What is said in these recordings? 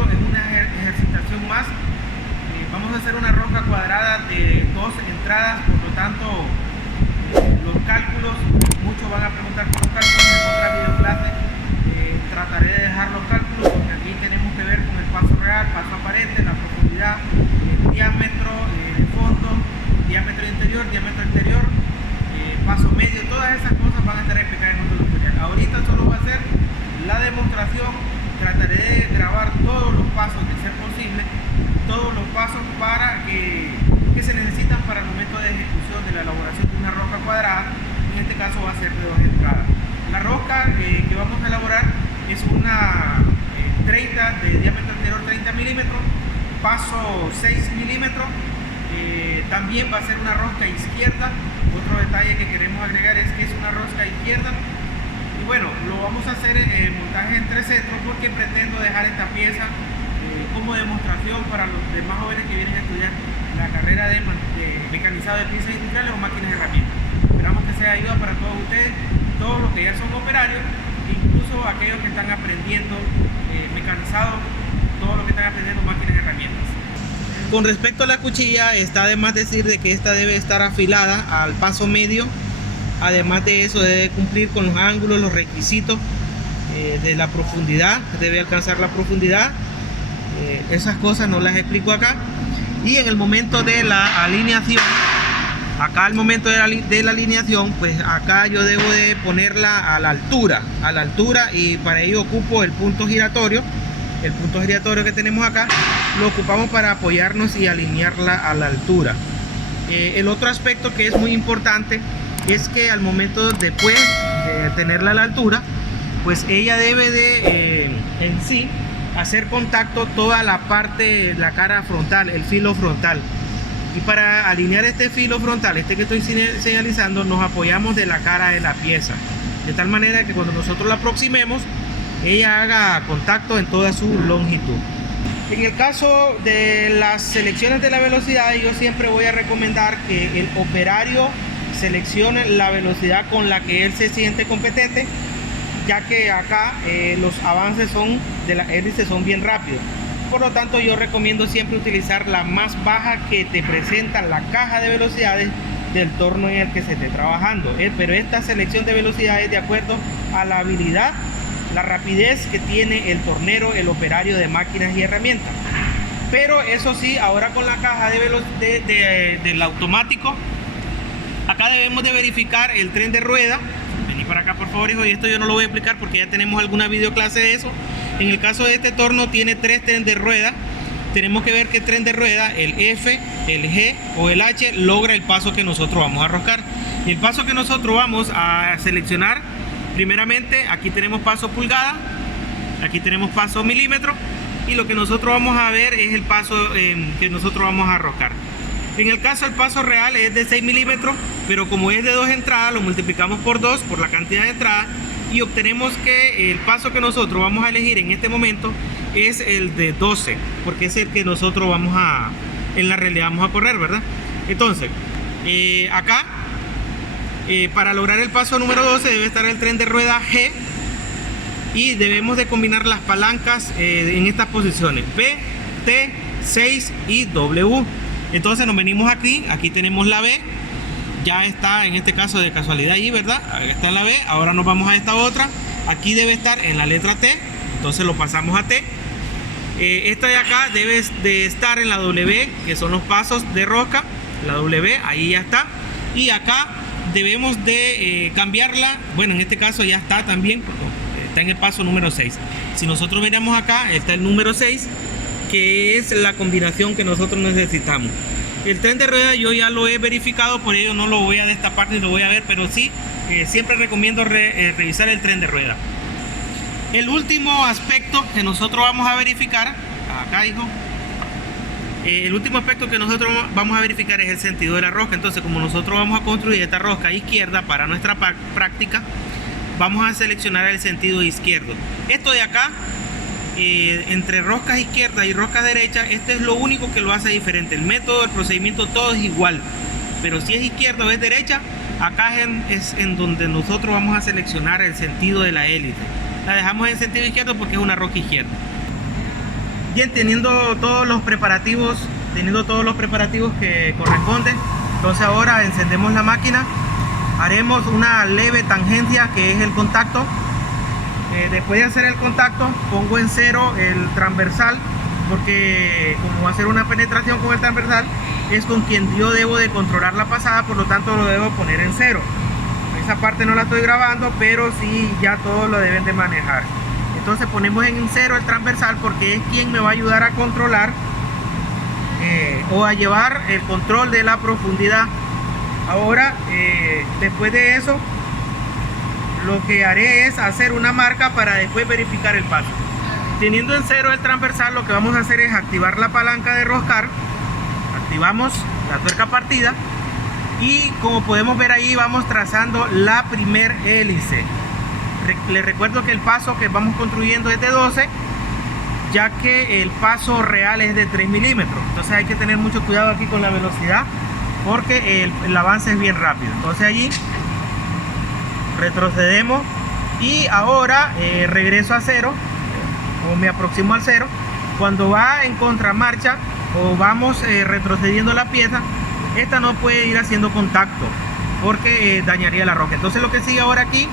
solo es una ejercitación más. Vamos a hacer una rosca cuadrada de 2 entradas, por lo tanto los cálculos, muchos van a preguntar por los cálculos en otra videoclase. Trataré de dejar los cálculos porque aquí tenemos que ver con el paso real, paso aparente, la profundidad, el diámetro de fondo, diámetro interior, diámetro exterior, paso medio, todas esas cosas van a estar explicadas en otro tutorial. Ahorita solo va a ser la demostración. Trataré de grabar todos los pasos de ser posible, todos los pasos que se necesitan para el momento de ejecución de la elaboración de una rosca cuadrada. En este caso va a ser de 2 entradas. La rosca que vamos a elaborar es una 30 de diámetro anterior, 30 milímetros, paso 6 milímetros. También va a ser una rosca izquierda. Otro detalle que queremos agregar es que es una rosca izquierda. Y bueno, lo vamos a hacer en montaje en 3 centros porque pretendo dejar esta pieza como demostración para los demás jóvenes que vienen a estudiar la carrera de mecanizado de piezas industriales o máquinas y herramientas. Esperamos que sea ayuda para todos ustedes, todos los que ya son operarios, incluso aquellos que están aprendiendo mecanizado, todos los que están aprendiendo máquinas y herramientas. Con respecto a la cuchilla, está de más decir de que esta debe estar afilada al paso medio. Además de eso, debe cumplir con los ángulos, los requisitos de la profundidad, debe alcanzar la profundidad. Esas cosas no las explico acá. Y en el momento de la alineación, acá al momento de la alineación, pues acá yo debo de ponerla a la altura, y para ello ocupo el punto giratorio. El punto giratorio que tenemos acá lo ocupamos para apoyarnos y alinearla a la altura. El otro aspecto que es muy importante es que al momento después de tenerla a la altura, pues ella debe de en sí hacer contacto toda la parte, la cara frontal, el filo frontal. Y para alinear este filo frontal, este que estoy señalizando, nos apoyamos de la cara de la pieza, de tal manera que cuando nosotros la aproximemos, ella haga contacto en toda su longitud. En el caso de las selecciones de la velocidad, yo siempre voy a recomendar que el operario seleccione la velocidad con la que él se siente competente, ya que acá los avances de la hélice son bien rápidos. Por lo tanto, yo recomiendo siempre utilizar la más baja que te presenta la caja de velocidades del torno en el que se esté trabajando. Pero esta selección de velocidades es de acuerdo a la habilidad, la rapidez que tiene el tornero, el operario de máquinas y herramientas. Pero eso sí, ahora con la caja del automático, acá debemos de verificar el tren de rueda. Vení para acá por favor, hijo, y esto yo no lo voy a explicar porque ya tenemos alguna videoclase de eso. En el caso de este torno tiene 3 trenes de rueda. Tenemos que ver qué tren de rueda, el F, el G o el H, logra el paso que nosotros vamos a arroscar. Y el paso que nosotros vamos a seleccionar, primeramente, aquí tenemos paso pulgada, aquí tenemos paso milímetro, y lo que nosotros vamos a ver es el paso que nosotros vamos a arroscar. En el caso el paso real es de 6 milímetros, pero como es de 2 entradas, lo multiplicamos por 2 por la cantidad de entradas y obtenemos que el paso que nosotros vamos a elegir en este momento es el de 12, porque es el que nosotros en la realidad vamos a correr, ¿verdad? Entonces, acá, para lograr el paso número 12 debe estar el tren de rueda G y debemos de combinar las palancas en estas posiciones B, T, 6 y W. Entonces nos venimos aquí tenemos la B, ya está en este caso de casualidad ahí, ¿verdad? Ahí está la B, ahora nos vamos a esta otra, aquí debe estar en la letra T, entonces lo pasamos a T. Esta de acá debe de estar en la W, que son los pasos de rosca, la W, ahí ya está. Y acá debemos de cambiarla, bueno, en este caso ya está también, está en el paso número 6. Si nosotros miramos acá, está el número 6, que es la combinación que nosotros necesitamos. El tren de rueda yo ya lo he verificado, por ello no lo voy a destapar ni lo voy a ver, pero sí, siempre recomiendo revisar el tren de rueda. El último aspecto que nosotros vamos a verificar, acá hijo, el último aspecto que nosotros vamos a verificar es el sentido de la rosca. Entonces, como nosotros vamos a construir esta rosca izquierda para nuestra práctica, vamos a seleccionar el sentido izquierdo. Esto de acá, entre roscas izquierda y roscas derecha, este es lo único que lo hace diferente. El método, el procedimiento, todo es igual, pero si es izquierda o es derecha, acá es en donde nosotros vamos a seleccionar el sentido de la hélice. La dejamos en sentido izquierdo porque es una rosca izquierda. Bien, teniendo todos los preparativos que corresponden, entonces ahora encendemos la máquina, haremos una leve tangencia que es el contacto. Después de hacer el contacto, pongo en cero el transversal, porque como va a ser una penetración con el transversal, es con quien yo debo de controlar la pasada, por lo tanto lo debo poner en cero. Esa parte no la estoy grabando, pero sí ya todos lo deben de manejar. Entonces ponemos en cero el transversal, porque es quien me va a ayudar a controlar o a llevar el control de la profundidad. Ahora, después de eso, lo que haré es hacer una marca para después verificar el paso. Teniendo en cero el transversal, lo que vamos a hacer es activar la palanca de roscar. Activamos la tuerca partida y como podemos ver ahí vamos trazando la primer hélice. Les recuerdo que el paso que vamos construyendo es de 12, ya que el paso real es de 3 milímetros. Entonces hay que tener mucho cuidado aquí con la velocidad, porque el avance es bien rápido. Entonces allí retrocedemos y ahora regreso a cero, o me aproximo al cero. Cuando va en contramarcha o vamos retrocediendo la pieza, esta no puede ir haciendo contacto porque dañaría la roca. Entonces lo que sigue ahora aquí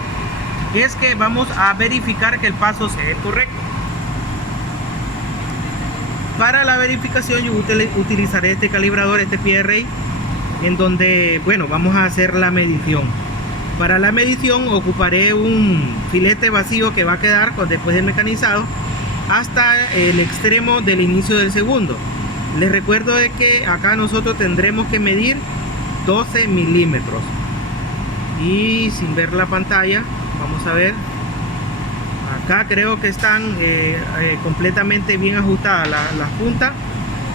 es que vamos a verificar que el paso sea correcto. Para la verificación yo utilizaré este calibrador, este PRI, en donde, bueno, vamos a hacer la medición. Para la medición ocuparé un filete vacío que va a quedar después del mecanizado hasta el extremo del inicio del segundo. Les recuerdo de que acá nosotros tendremos que medir 12 milímetros. Y sin ver la pantalla, vamos a ver. Acá creo que están completamente bien ajustadas las puntas.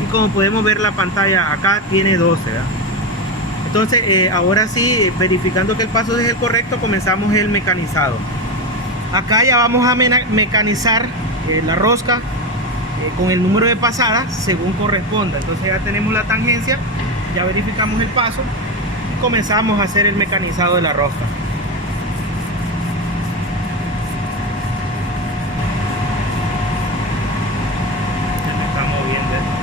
Y como podemos ver la pantalla, acá tiene 12, ¿verdad? Entonces ahora sí, verificando que el paso es el correcto, comenzamos el mecanizado. Acá ya vamos a mecanizar la rosca con el número de pasadas según corresponda. Entonces ya tenemos la tangencia, ya verificamos el paso y comenzamos a hacer el mecanizado de la rosca. Ya me está moviendo esto.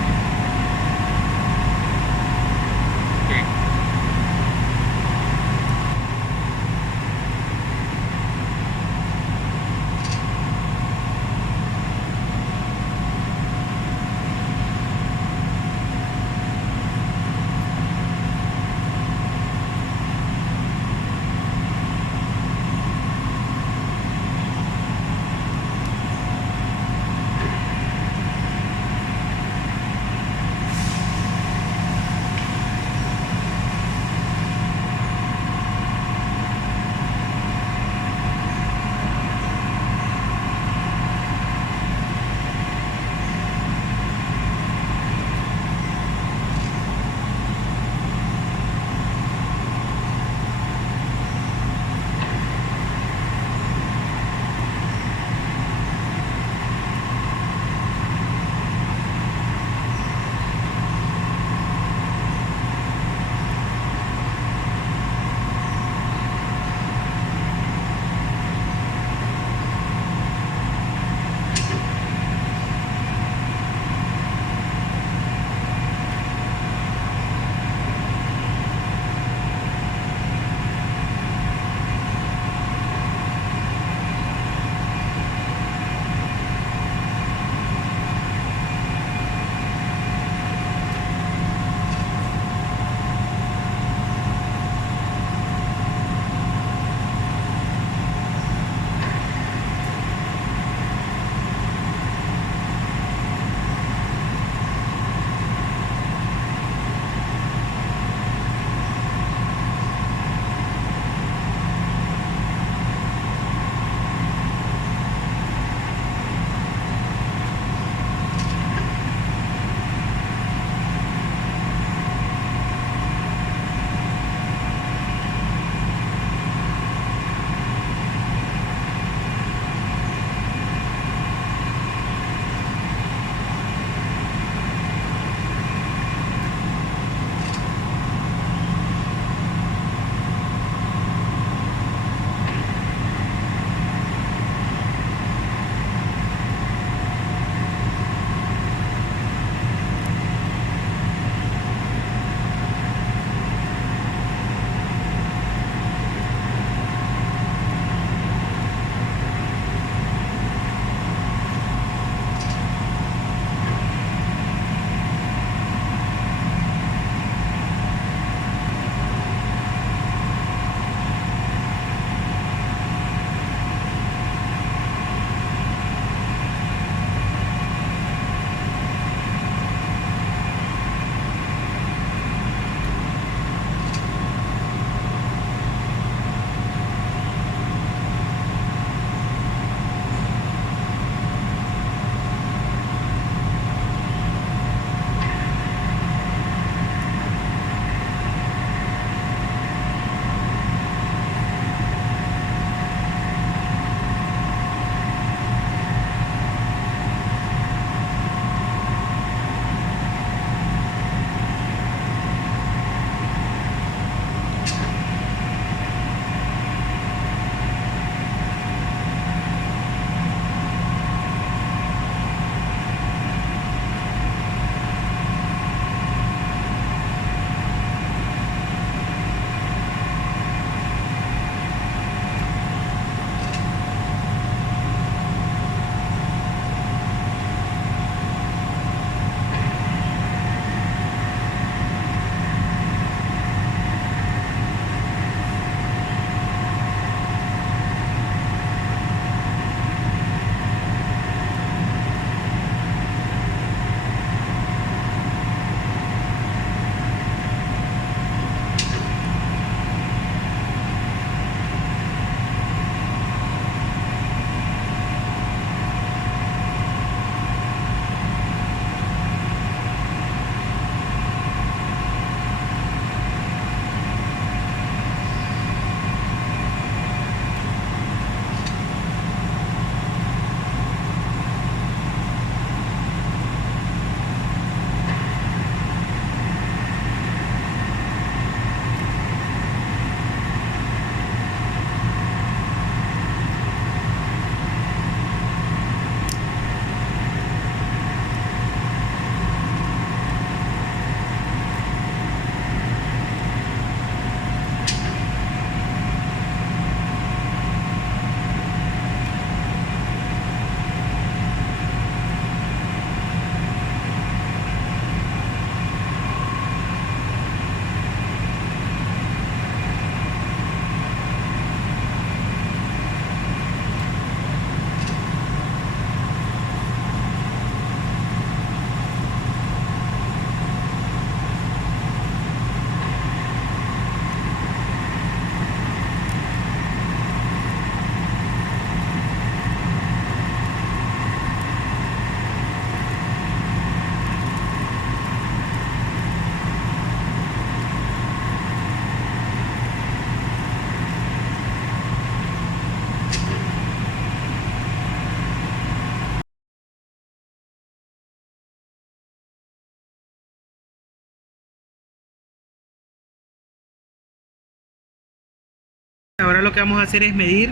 ahora lo que vamos a hacer es medir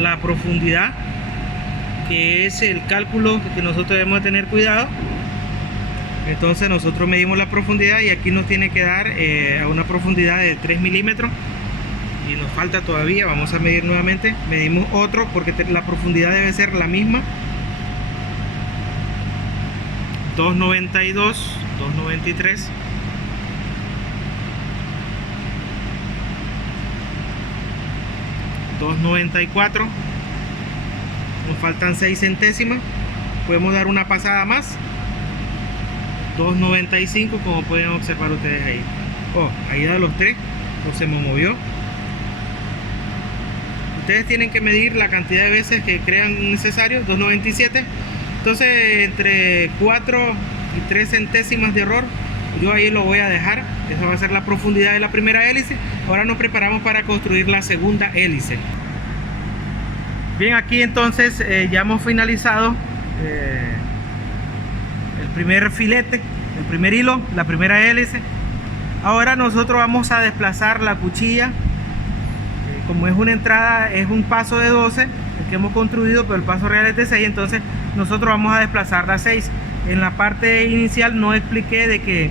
la profundidad, que es el cálculo que nosotros debemos tener cuidado. Entonces nosotros medimos la profundidad y aquí nos tiene que dar a una profundidad de 3 milímetros y nos falta todavía. Vamos a medir nuevamente, medimos otro porque la profundidad debe ser la misma. 2.92, 2.93, 2.94, nos faltan 6 centésimas, podemos dar una pasada más. 2.95, como pueden observar ustedes ahí. Oh, ahí da los 3, no se me movió. Ustedes tienen que medir la cantidad de veces que crean necesario. 2.97. Entonces entre 4 y 3 centésimas de error, yo ahí lo voy a dejar. Esa va a ser la profundidad de la primera hélice. Ahora nos preparamos para construir la segunda hélice. Bien, aquí entonces ya hemos finalizado el primer filete, el primer hilo, la primera hélice. Ahora nosotros vamos a desplazar la cuchilla. Como es una entrada, es un paso de 12 el que hemos construido, pero el paso real es de 6, entonces nosotros vamos a desplazar la 6. En la parte inicial no expliqué de que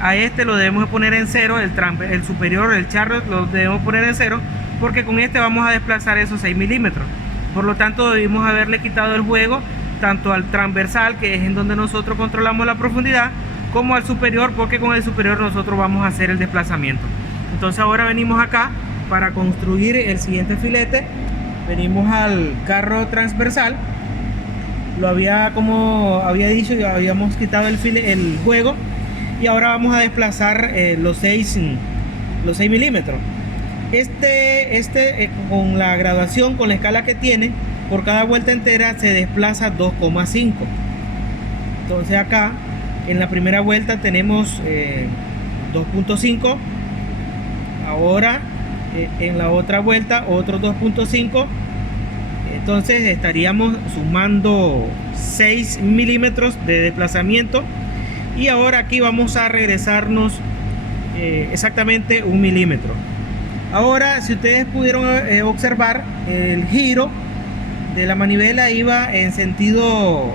a este lo debemos de poner en 0, el superior, el charro, lo debemos poner en 0, porque con este vamos a desplazar esos 6 milímetros. Por lo tanto debimos haberle quitado el juego tanto al transversal, que es en donde nosotros controlamos la profundidad, como al superior, porque con el superior nosotros vamos a hacer el desplazamiento. Entonces ahora venimos acá para construir el siguiente filete. Venimos al carro transversal, como había dicho, ya habíamos quitado el juego, y ahora vamos a desplazar los 6 milímetros. Con la graduación, con la escala que tiene, por cada vuelta entera se desplaza 2,5. Entonces acá en la primera vuelta tenemos 2,5. Ahora en la otra vuelta otro 2,5. Entonces estaríamos sumando 6 milímetros de desplazamiento. Y ahora aquí vamos a regresarnos exactamente 1 milímetro. Ahora, si ustedes pudieron observar, el giro de la manivela iba en sentido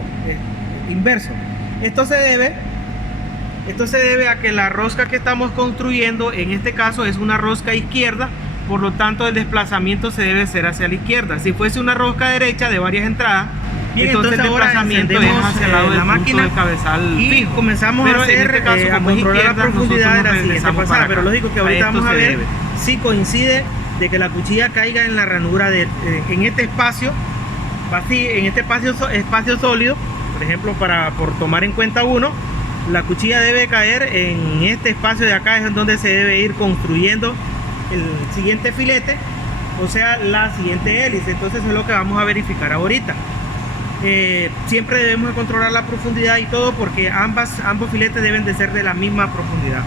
inverso. Esto se debe a que la rosca que estamos construyendo en este caso es una rosca izquierda, por lo tanto el desplazamiento se debe hacer hacia la izquierda. Si fuese una rosca derecha de varias entradas, bien, entonces el desplazamiento es hacia el lado de la máquina del cabezal y fijo. Comenzamos a hacer a controlar la profundidad de la siguiente pasada, pero lógico que ahorita vamos a ver si coincide de que la cuchilla caiga en la ranura en este espacio vacío, en este espacio sólido. Por ejemplo, por tomar en cuenta uno, la cuchilla debe caer en este espacio de acá, es en donde se debe ir construyendo el siguiente filete, o sea, la siguiente hélice. Entonces es lo que vamos a verificar ahorita. Siempre debemos de controlar la profundidad y todo, porque ambos filetes deben de ser de la misma profundidad.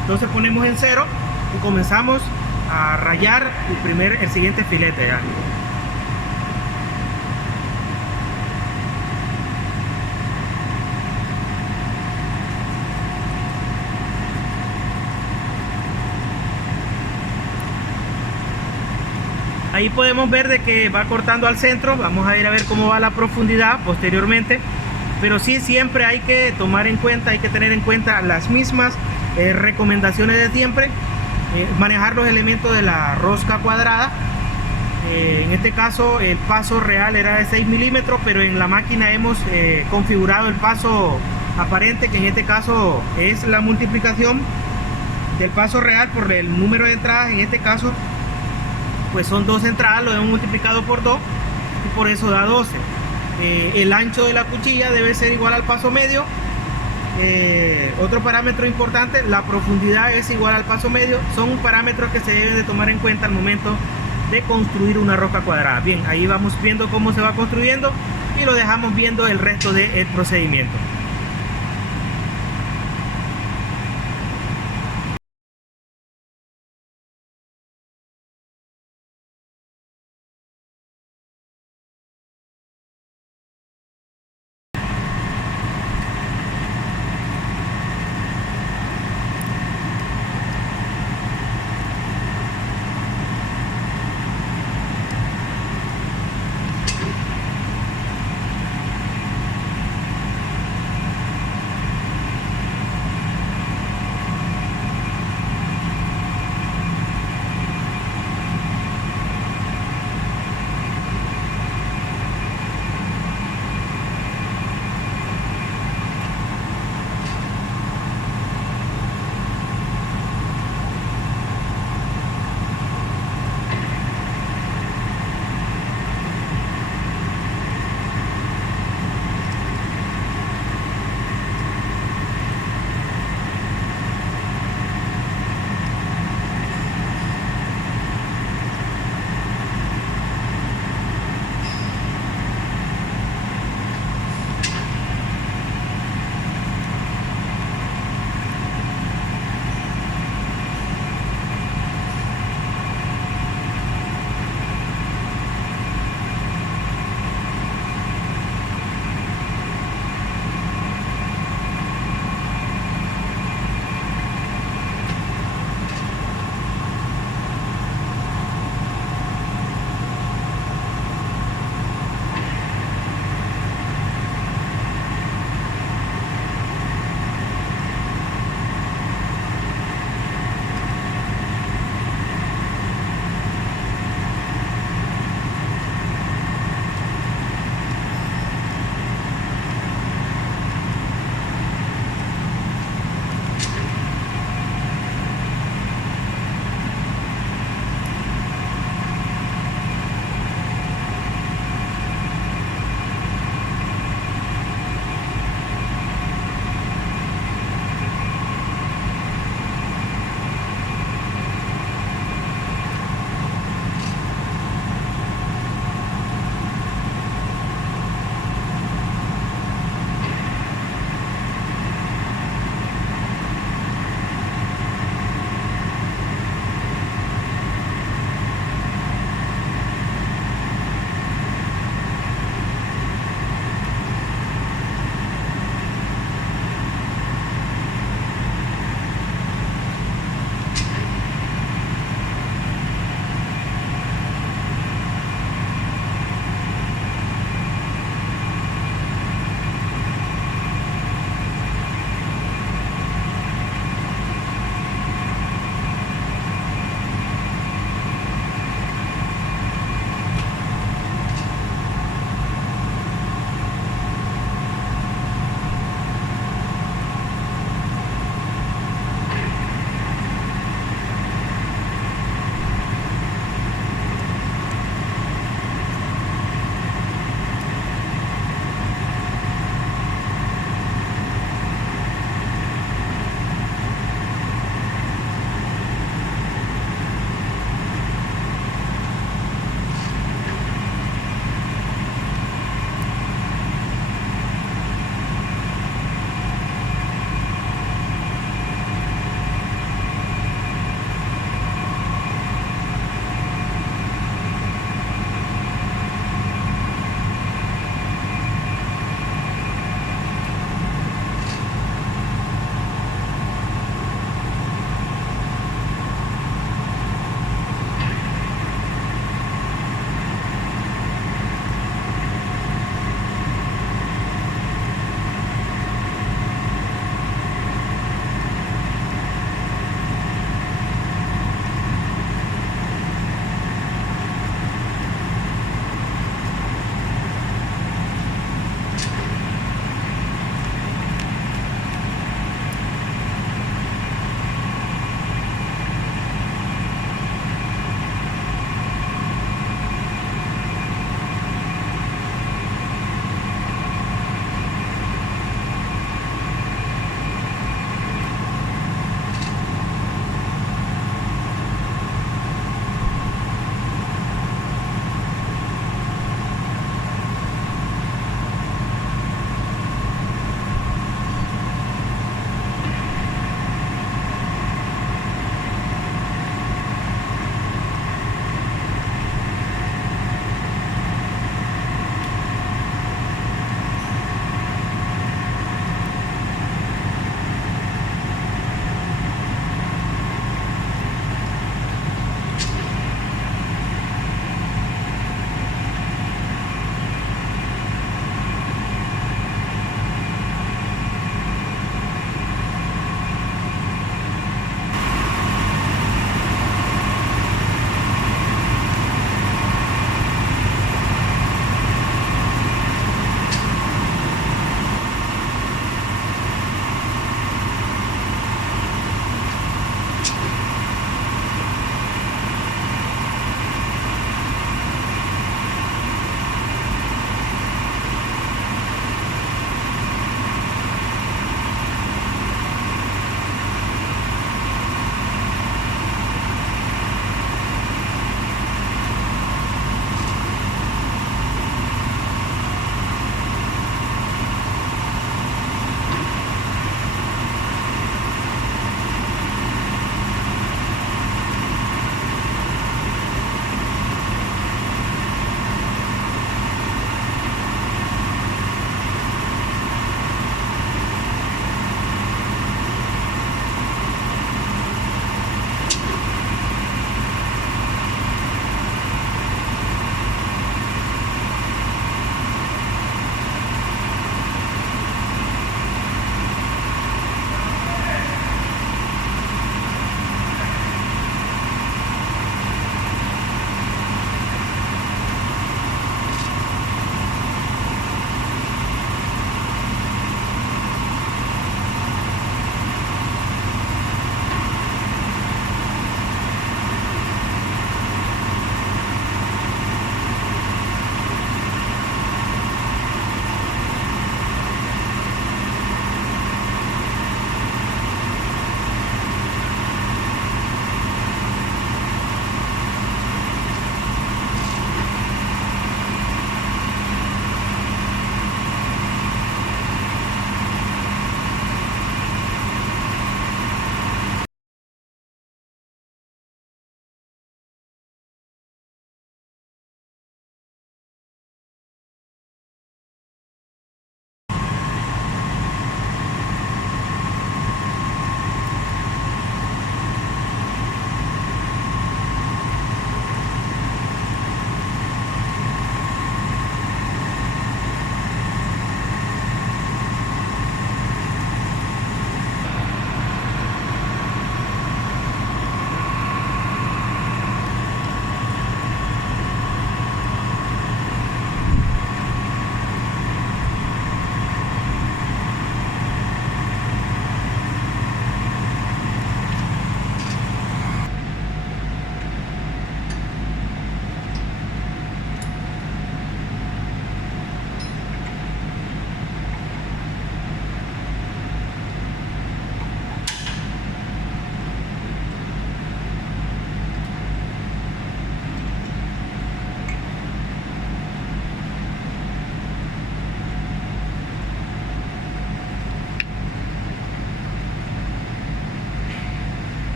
Entonces ponemos en 0 y comenzamos a rayar el siguiente filete ya. Ahí podemos ver de que va cortando al centro. Vamos a ir a ver cómo va la profundidad posteriormente, pero sí, siempre hay que tomar en cuenta, hay que tener en cuenta las mismas recomendaciones de siempre. Manejar los elementos de la rosca cuadrada. En este caso el paso real era de 6 milímetros, pero en la máquina hemos configurado el paso aparente, que en este caso es la multiplicación del paso real por el número de entradas. En este caso pues son 2 entradas, lo hemos multiplicado por 2 y por eso da 12. El ancho de la cuchilla debe ser igual al paso medio. Otro parámetro importante, la profundidad es igual al paso medio. Son parámetros que se deben de tomar en cuenta al momento de construir una rosca cuadrada. Bien, ahí vamos viendo cómo se va construyendo y lo dejamos viendo el resto del procedimiento.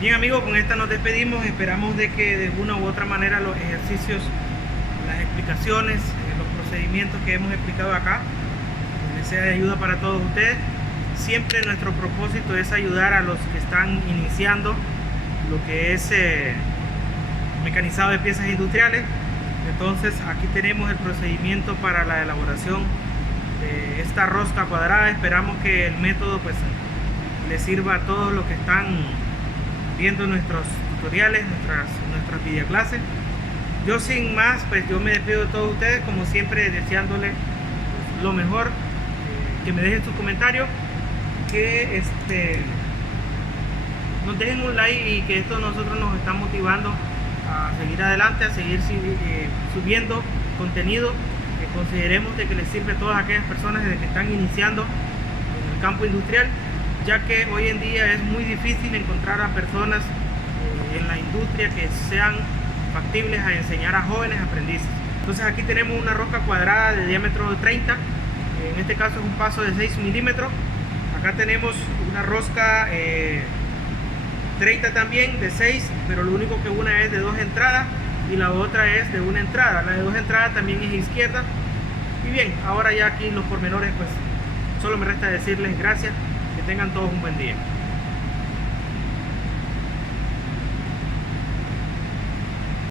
Bien amigos, con esta nos despedimos. Esperamos de que de una u otra manera los ejercicios, las explicaciones, los procedimientos que hemos explicado acá les sea de ayuda para todos ustedes. Siempre nuestro propósito es ayudar a los que están iniciando lo que es mecanizado de piezas industriales. Entonces aquí tenemos el procedimiento para la elaboración de esta rosca cuadrada. Esperamos que el método pues les sirva a todos los que están viendo nuestros tutoriales, nuestras videoclases. Yo sin más, pues yo me despido de todos ustedes, como siempre deseándoles pues, lo mejor, que me dejen sus comentarios, que nos dejen un like y que esto nosotros nos está motivando a seguir adelante, a seguir subiendo contenido que consideremos de que les sirve a todas aquellas personas desde que están iniciando en el campo industrial, ya que hoy en día es muy difícil encontrar a personas en la industria que sean factibles a enseñar a jóvenes aprendices. Entonces aquí tenemos una rosca cuadrada de diámetro 30, en este caso es un paso de 6 milímetros. Acá tenemos una rosca 30 también de 6, pero lo único que una es de 2 entradas y la otra es de 1 entrada. La de 2 entradas también es izquierda. Y bien, ahora ya aquí los pormenores, pues solo me resta decirles gracias, que tengan todos un buen día.